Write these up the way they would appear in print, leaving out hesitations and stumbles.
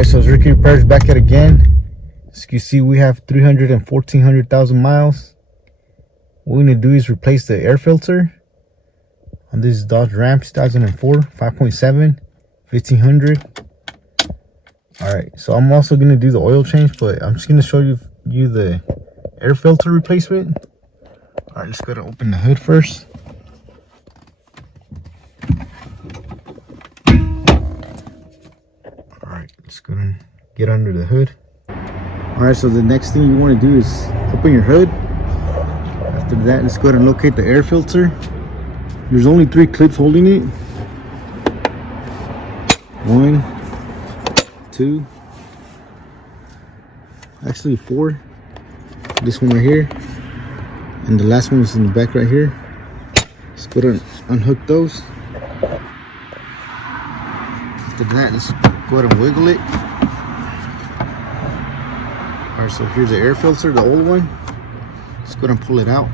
Alright, so it's Ricky Repairs back at again. As you see, we have 1,400,000 miles. What we're going to do is replace the air filter on this Dodge Ram 2004 5.7 1500. Alright, so I'm also going to do the oil change, but I'm just going to show you the air filter replacement. Alright, let's go to open the hood first. Alright, let's go and get under the hood. Alright, so the next thing you want to do is open your hood. After that, let's go ahead and locate the air filter. There's only 3 clips holding it. 1, 2, actually 4. This one right here, and the last one is in the back right here. Let's go ahead and unhook those. After that, let's go ahead and wiggle it. Alright, so here's the air filter, the old one. Let's go ahead and pull it out.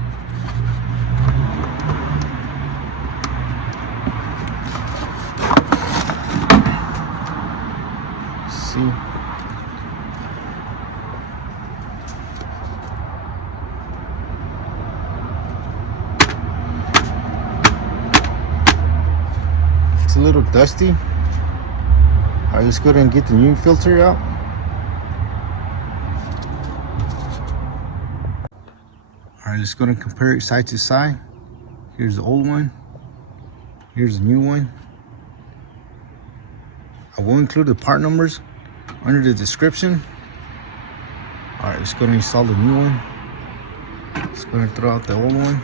See. It's a little dusty. Alright, let's go ahead and get the new filter out. Alright, let's go ahead and compare it side to side. Here's the old one. Here's the new one. I will include the part numbers under the description. Alright, let's go ahead and install the new one. Let's go ahead and throw out the old one.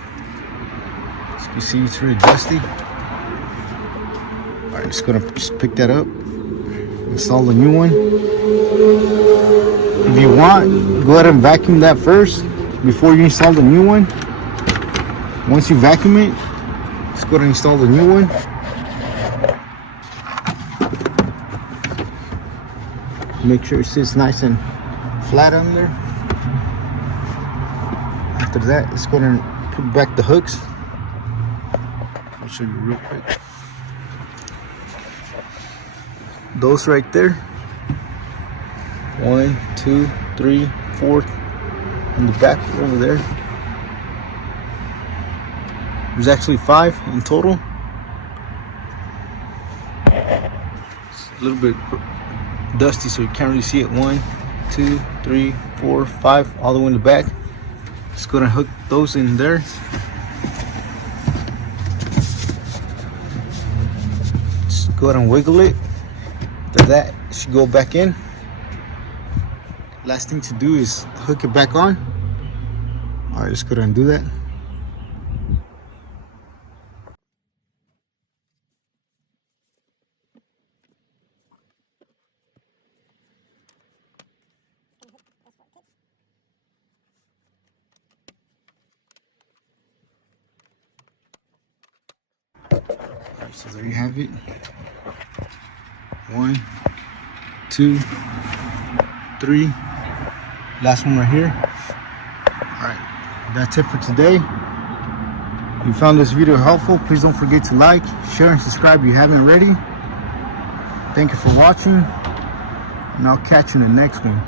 As you can see, it's really dusty. Alright, just gonna just pick that up. Install the new one. If you want, go ahead and vacuum that first before you install the new one. Once you vacuum it, let's go ahead and install the new one. Make sure it sits nice and flat on there. After that, let's go ahead and put back the hooks. I'll show you real quick. Those right there. 1, 2, 3, 4. In the back over there. There's actually 5 in total. It's a little bit dusty, so you can't really see it. 1, 2, 3, 4, 5, all the way in the back. Just go ahead and hook those in there. Just go ahead and wiggle it. After that, it should go back in. Last thing to do is hook it back on. Alright, let's go ahead and do that. Alright, so there you have it. 1, 2, 3. Last one right here. Alright, that's it for today. If you found this video helpful, please don't forget to like, share, and subscribe if you haven't already. Thank you for watching, and I'll catch you in the next one.